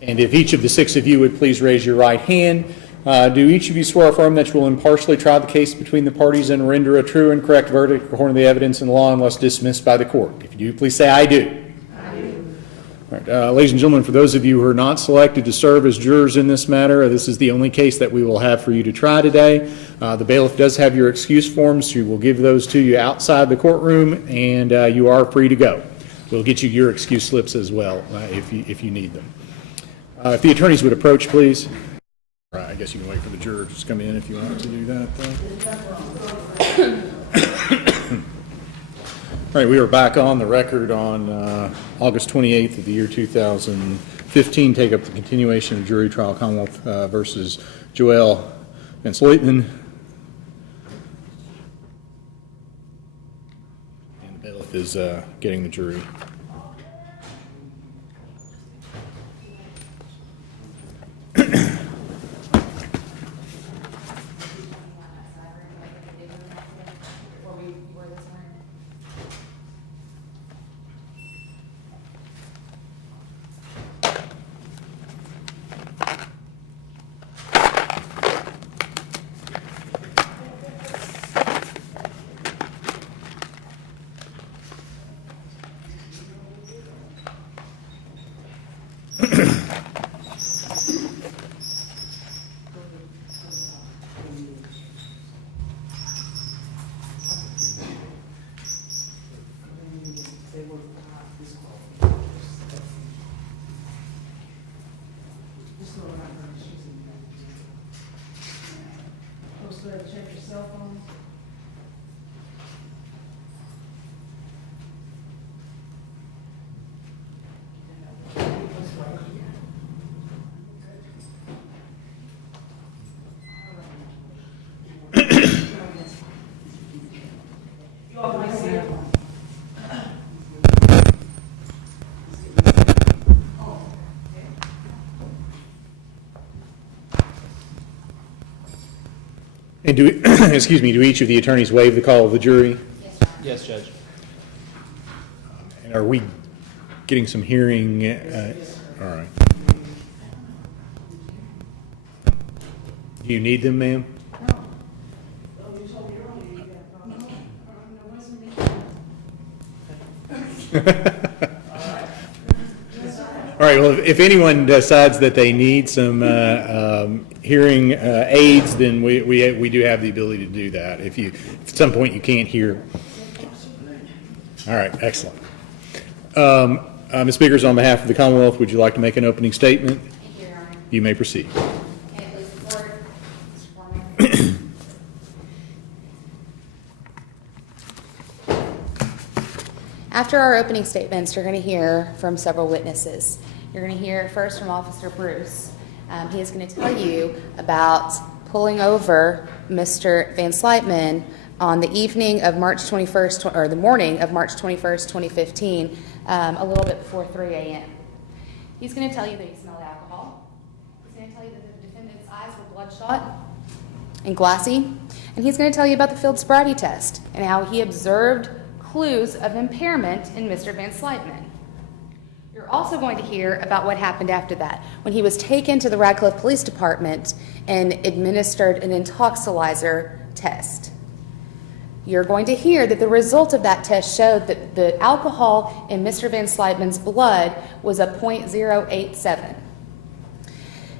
And if each of the six of you would please raise your right hand. Do each of you swear or affirm that you will impartially try the case between the parties and render a true and correct verdict according to the evidence in law unless dismissed by the court? If you do, please say, I do. I do. All right, ladies and gentlemen, for those of you who are not selected to serve as jurors in this matter, this is the only case that we will have for you to try today. The bailiff does have your excuse forms. She will give those to you outside the courtroom, and you are free to go. We'll get you your excuse slips as well if you need them. If the attorneys would approach, please. All right, I guess you can wait for the jurors to come in if you want to do that. All right, we are back on the record on August 28th of the year 2015. Take up the continuation of jury trial Commonwealth versus Joel Van Sleutman. And the bailiff is getting the jury. Check your cell phone. You all can see it. And do, excuse me, do each of the attorneys waive the call of the jury? Yes, Judge. And are we getting some hearing? All right. Do you need them, ma'am? All right, well, if anyone decides that they need some hearing aids, then we do have the ability to do that. If at some point you can't hear. All right, excellent. Ms. Biggers, on behalf of the Commonwealth, would you like to make an opening statement? Thank you, Your Honor. You may proceed. Okay, please report, Mr. Forman. After our opening statements, you're going to hear from several witnesses. You're going to hear first from Officer Bruce. He is going to tell you about pulling over Mr. Van Sleutman on the evening of March 21st, or the morning of March 21st, 2015, a little bit before 3 a.m. He's going to tell you that he smelled alcohol. He's going to tell you that the defendant's eyes were bloodshot and glassy. And he's going to tell you about the field sobriety test and how he observed clues of impairment in Mr. Van Sleutman. You're also going to hear about what happened after that, when he was taken to the Radcliffe Police Department and administered an intoxilizer test. You're going to hear that the result of that test showed that the alcohol in Mr. Van Sleutman's blood was a .087.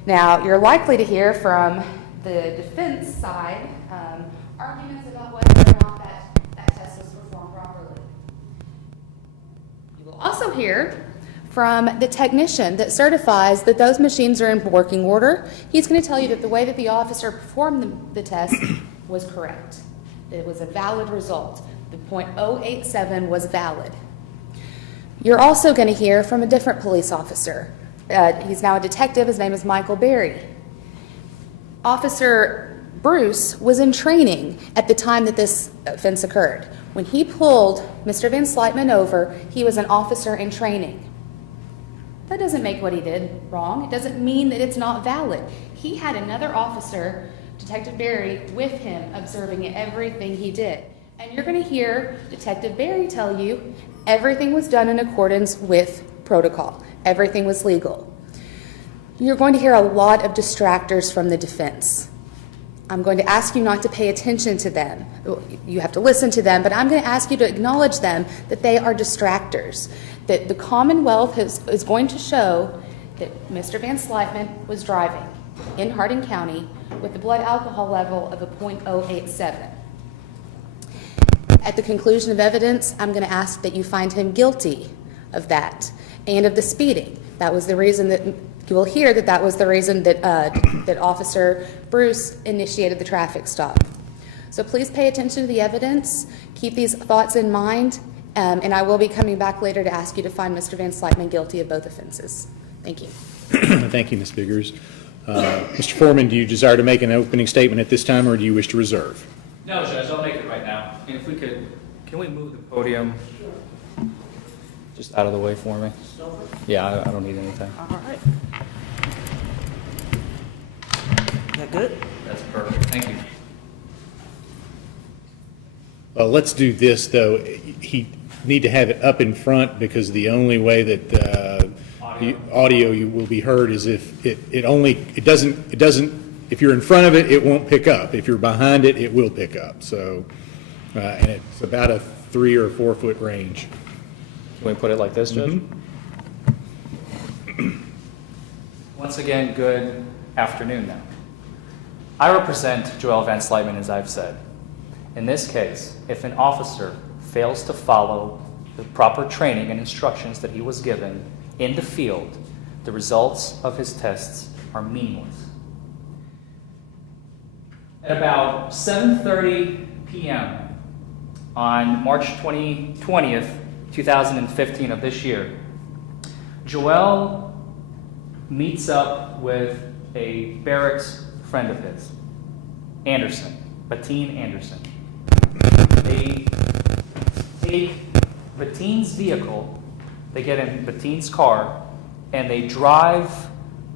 Now, you're likely to hear from the defense side arguments about whether or not that test was performed properly. You will also hear from the technician that certifies that those machines are in working order. He's going to tell you that the way that the officer performed the test was correct. It was a valid result. The .087 was valid. You're also going to hear from a different police officer. He's now a detective. His name is Michael Berry. Officer Bruce was in training at the time that this offense occurred. When he pulled Mr. Van Sleutman over, he was an officer in training. That doesn't make what he did wrong. It doesn't mean that it's not valid. He had another officer, Detective Berry, with him observing everything he did. And you're going to hear Detective Berry tell you everything was done in accordance with protocol. Everything was legal. You're going to hear a lot of distractors from the defense. I'm going to ask you not to pay attention to them. You have to listen to them, but I'm going to ask you to acknowledge them, that they are distractors. That the Commonwealth is going to show that Mr. Van Slytman was driving in Hardin County with the blood alcohol level of a .087. At the conclusion of evidence, I'm going to ask that you find him guilty of that and of the speeding. That was the reason that you will hear that was the reason that that Officer Bruce initiated the traffic stop. So please pay attention to the evidence. Keep these thoughts in mind, and I will be coming back later to ask you to find Mr. Van Slytman guilty of both offenses. Thank you. Thank you, Ms. Biggers. Mr. Forman, do you desire to make an opening statement at this time, or do you wish to reserve? No, Judge, I'll make it right now. And if we could, can we move the podium just out of the way for me? Yeah, I don't need anything. All right. That good? That's perfect. Thank you. Well, let's do this, though. He need to have it up in front, because the only way that audio will be heard is if it doesn't, if you're in front of it, it won't pick up. If you're behind it, it will pick up. So, and it's about a 3 or 4 foot range. Can we put it like this, Judge? Once again, good afternoon now. I represent Joel Van Slytman, as I've said. In this case, if an officer fails to follow the proper training and instructions that he was given in the field, the results of his tests are meaningless. At about 7:30 p.m. on March 20th, 2015 of this year, Joel meets up with a barracks friend of his, Anderson, Bettine Anderson. They take Bettine's vehicle, they get in Bettine's car, and they drive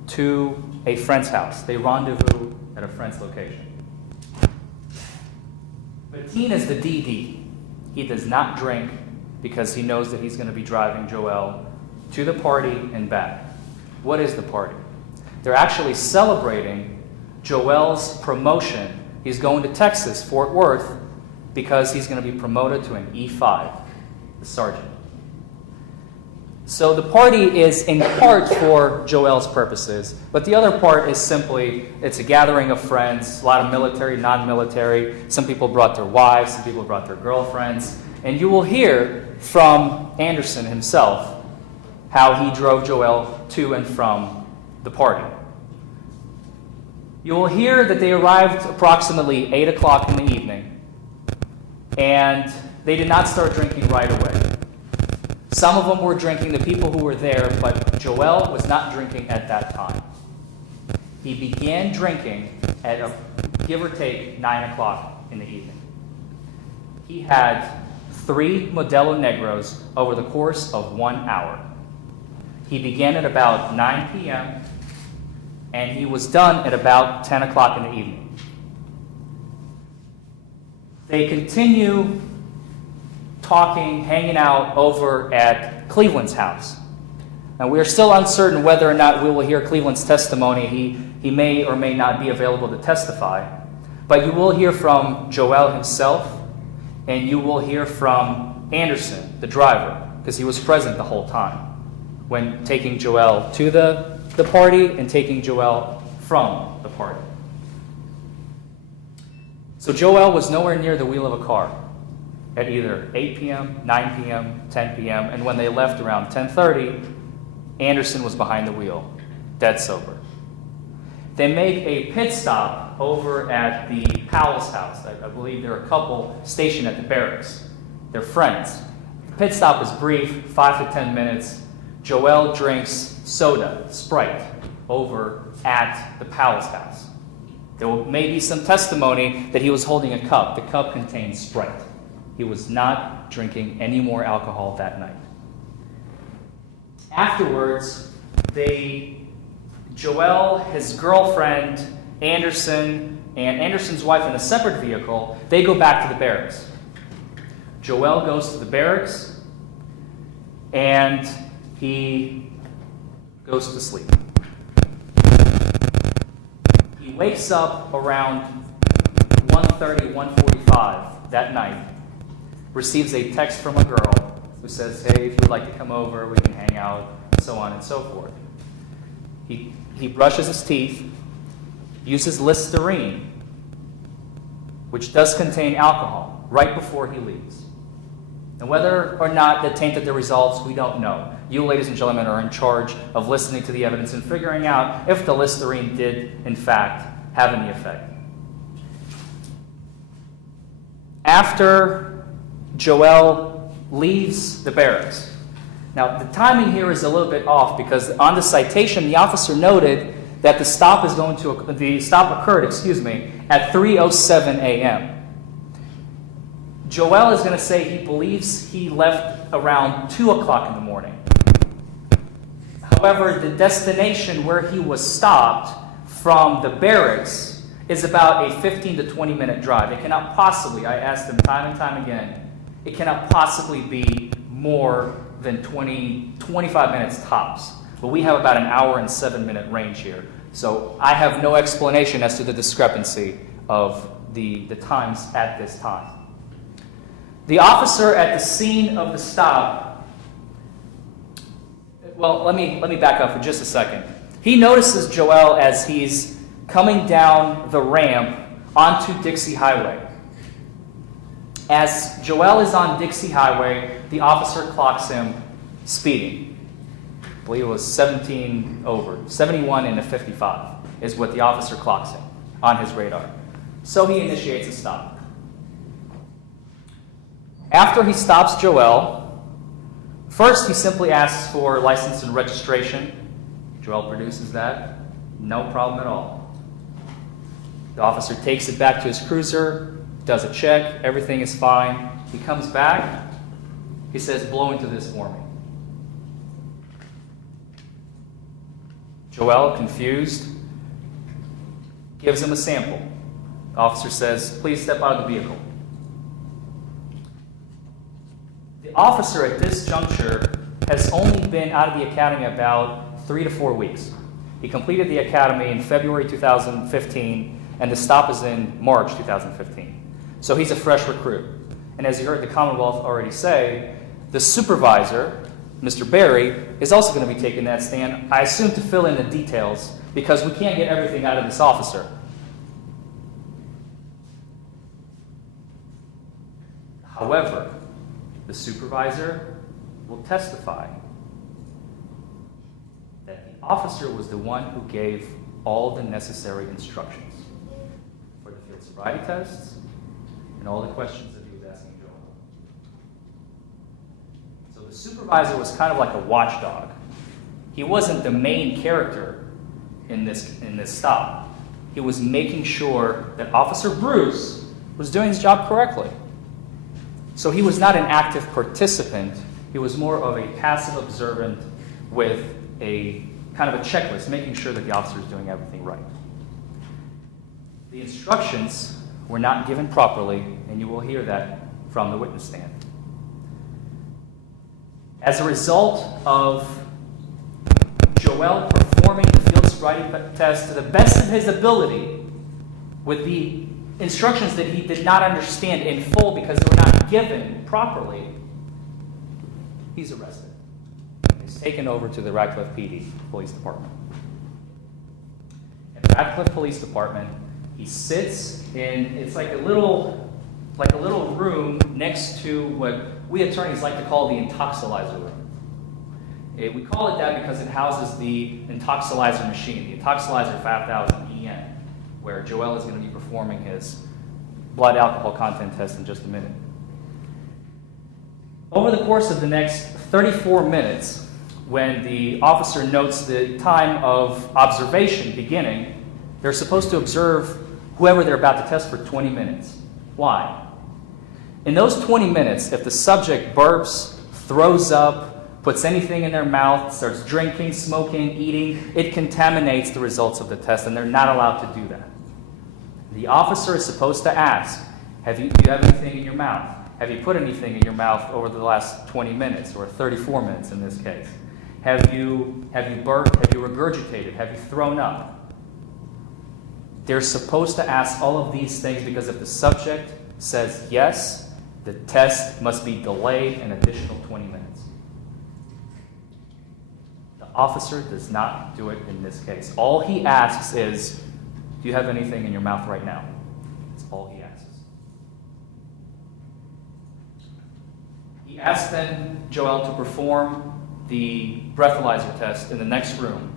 to a friend's house. They rendezvous at a friend's location. Bettine is the DD. He does not drink because he knows that he's going to be driving Joel to the party and back. What is the party? They're actually celebrating Joel's promotion. He's going to Texas, Fort Worth, because he's going to be promoted to an E5, the sergeant. So the party is in part for Joel's purposes, but the other part is simply, it's a gathering of friends, a lot of military, non-military. Some people brought their wives, some people brought their girlfriends. And you will hear from Anderson himself how he drove Joel to and from the party. You will hear that they arrived approximately 8 o'clock in the evening, and they did not start drinking right away. Some of them were drinking, the people who were there, but Joel was not drinking at that time. He began drinking at give or take 9 o'clock in the evening. He had 3 Modelo Negros over the course of 1 hour. He began at about 9 p.m., and he was done at about 10 o'clock in the evening. They continue talking, hanging out over at Cleveland's house. Now, we are still uncertain whether or not we will hear Cleveland's testimony. He may or may not be available to testify. But you will hear from Joel himself, and you will hear from Anderson, the driver, because he was present the whole time when taking Joel to the party and taking Joel from the party. So Joel was nowhere near the wheel of a car at either 8 p.m., 9 p.m., 10 p.m., and when they left around 10:30, Anderson was behind the wheel, dead sober. They make a pit stop over at the Powell's house. I believe there are a couple stationed at the barracks. They're friends. The pit stop is brief, 5 to 10 minutes. Joel drinks soda, Sprite, over at the Powell's house. There may be some testimony that he was holding a cup. The cup contained Sprite. He was not drinking any more alcohol that night. Afterwards, Joel, his girlfriend, Anderson, and Anderson's wife in a separate vehicle, they go back to the barracks. Joel goes to the barracks, and he goes to sleep. wakes up around 1:30, 1:45 that night, receives a text from a girl who says, hey, if you would like to come over, we can hang out, so on and so forth. He brushes his teeth, uses Listerine, which does contain alcohol, right before he leaves. And whether or not that tainted the results, we don't know. You, ladies and gentlemen, are in charge of listening to the evidence and figuring out if the Listerine did, in fact, have any effect. After Joel leaves the barracks, now the timing here is a little bit off because on the citation, the officer noted that the stop occurred, at 3:07 a.m. Joel is going to say he believes he left around 2 o'clock in the morning. However, the destination where he was stopped from the barracks is about a 15 to 20 minute drive. It cannot possibly, I asked him time and time again, it cannot possibly be more than 25 minutes tops. But we have about an hour and 7 minute range here. So I have no explanation as to the discrepancy of the times at this time. The officer at the scene of the stop, well, let me back up for just a second. He notices Joel as he's coming down the ramp onto Dixie Highway. As Joel is on Dixie Highway, the officer clocks him speeding. I believe it was 17 over, 71 into 55 is what the officer clocks him on his radar. So he initiates a stop. After he stops Joel, first he simply asks for license and registration. Joel produces that. No problem at all. The officer takes it back to his cruiser, does a check, everything is fine. He comes back, he says, blow into this for me. Joel, confused, gives him a sample. The officer says, please step out of the vehicle. The officer at this juncture has only been out of the academy about 3 to 4 weeks. He completed the academy in February 2015, and the stop is in March 2015. So he's a fresh recruit. And as you heard the Commonwealth already say, the supervisor, Mr. Berry, is also going to be taking that stand, I assume to fill in the details, because we can't get everything out of this officer. However, the supervisor will testify that the officer was the one who gave all the necessary instructions for the field sobriety tests and all the questions that he was asking Joel. So the supervisor was kind of like a watchdog. He wasn't the main character in this stop. He was making sure that Officer Bruce was doing his job correctly. So he was not an active participant. He was more of a passive observant with a kind of a checklist, making sure that the officer is doing everything right. The instructions were not given properly, and you will hear that from the witness stand. As a result of Joel performing the field sobriety test to the best of his ability with the instructions that he did not understand in full because they were not given properly, he's arrested. He's taken over to the Radcliffe PD Police Department. In the Radcliffe Police Department, he sits in, it's like a little room next to what we attorneys like to call the intoxilizer room. We call it that because it houses the intoxilizer machine, the Intoxilizer 5000 EN, where Joel is going to be performing his blood alcohol content test in just a minute. Over the course of the next 34 minutes, when the officer notes the time of observation beginning, they're supposed to observe whoever they're about to test for 20 minutes. Why? In those 20 minutes, if the subject burps, throws up, puts anything in their mouth, starts drinking, smoking, eating, it contaminates the results of the test, and they're not allowed to do that. The officer is supposed to ask, do you have anything in your mouth? Have you put anything in your mouth over the last 20 minutes, or 34 minutes in this case? Have you burped? Have you regurgitated? Have you thrown up? They're supposed to ask all of these things because if the subject says yes, the test must be delayed an additional 20 minutes. The officer does not do it in this case. All he asks is, do you have anything in your mouth right now? That's all he asks. He asks then Joel to perform the breathalyzer test in the next room.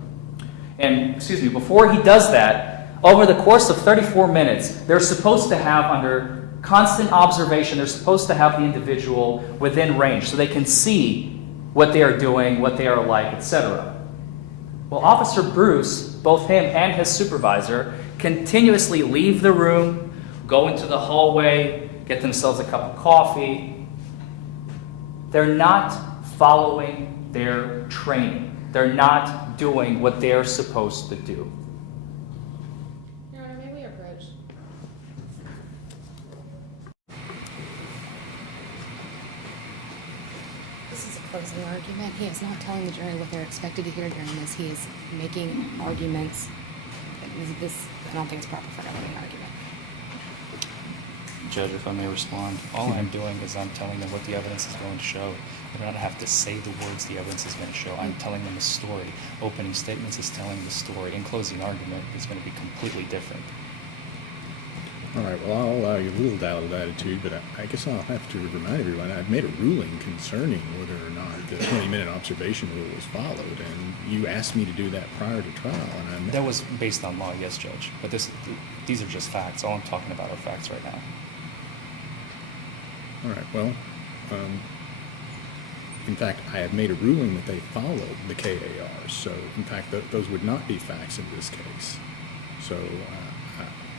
And, before he does that, over the course of 34 minutes, they're supposed to have, under constant observation, they're supposed to have the individual within range so they can see what they are doing, what they are like, etc. Well, Officer Bruce, both him and his supervisor, continuously leave the room, go into the hallway, get themselves a cup of coffee. They're not following their training. They're not doing what they're supposed to do. Your Honor, may we approach? This is a closing argument. He is not telling the jury what they're expected to hear during this. He is making arguments. I don't think it's proper for an opening argument. Judge, if I may respond, all I'm doing is I'm telling them what the evidence is going to show. I don't have to say the words the evidence is going to show. I'm telling them a story. Opening statements is telling the story, and closing argument is going to be completely different. All right, well, I'll allow you a little doubt of attitude, but I guess I'll have to remind everyone, I've made a ruling concerning whether or not the 20-minute observation rule was followed, and you asked me to do that prior to trial, and That was based on law, yes, Judge. But these are just facts. All I'm talking about are facts right now. All right, well, in fact, I have made a ruling that they followed the KARs, so in fact, those would not be facts in this case. So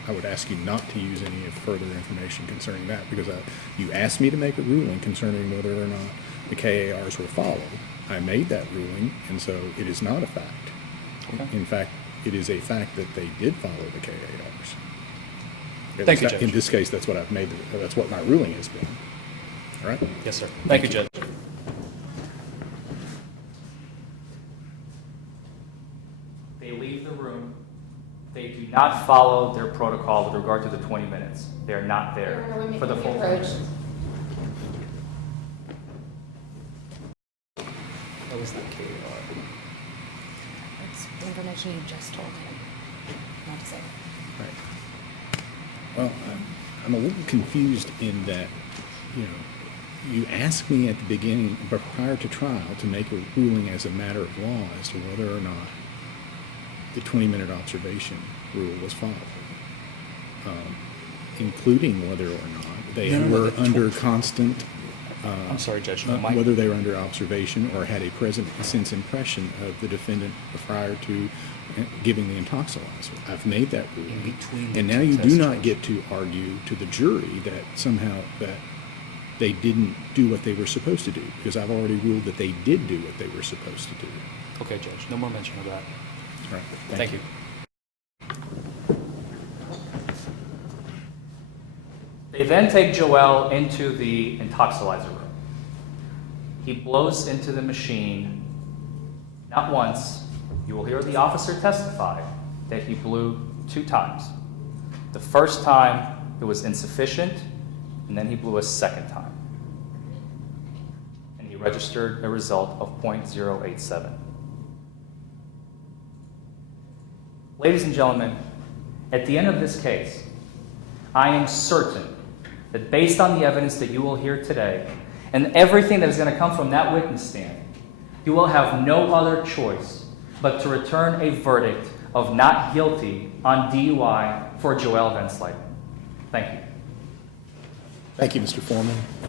I would ask you not to use any further information concerning that, because you asked me to make a ruling concerning whether or not the KARs were followed. I made that ruling, and so it is not a fact. Okay. In fact, it is a fact that they did follow the KARs. Thank you, Judge. In this case, that's what I've made. That's what my ruling has been. All right. Yes, sir. Thank you, Judge. They leave the room. They do not follow their protocol with regard to the 20 minutes. They are not there Your Honor, for the may full we 20 approach? minutes. That was the KAR. It's the information you just told him. Not to say. Right. Well, I'm a little confused in that, you asked me at the beginning, but prior to trial, to make a ruling as a matter of law as to whether or not the 20-minute observation rule was followed, including whether or not they were under constant. I'm sorry, Judge. No, Whether they were under observation or had a present sense impression of the defendant prior to giving the intoxilizer. I've made that ruling. In between the And now two you do tests, not Judge. get to argue to the jury that somehow that they didn't do what they were supposed to do, because I've already ruled that they did do what they were supposed to do. Okay, Judge. No more mention of that. All right. Thank you. They then take Joel into the intoxilizer room. He blows into the machine not once. You will hear the officer testify that he blew 2 times. The first time it was insufficient, and then he blew a second time. And he registered a result of .087. Ladies and gentlemen, at the end of this case, I am certain that based on the evidence that you will hear today, and everything that is going to come from that witness stand, you will have no other choice but to return a verdict of not guilty on DUI for Joel Van Slyten. Thank you. Thank you, Mr. Forman.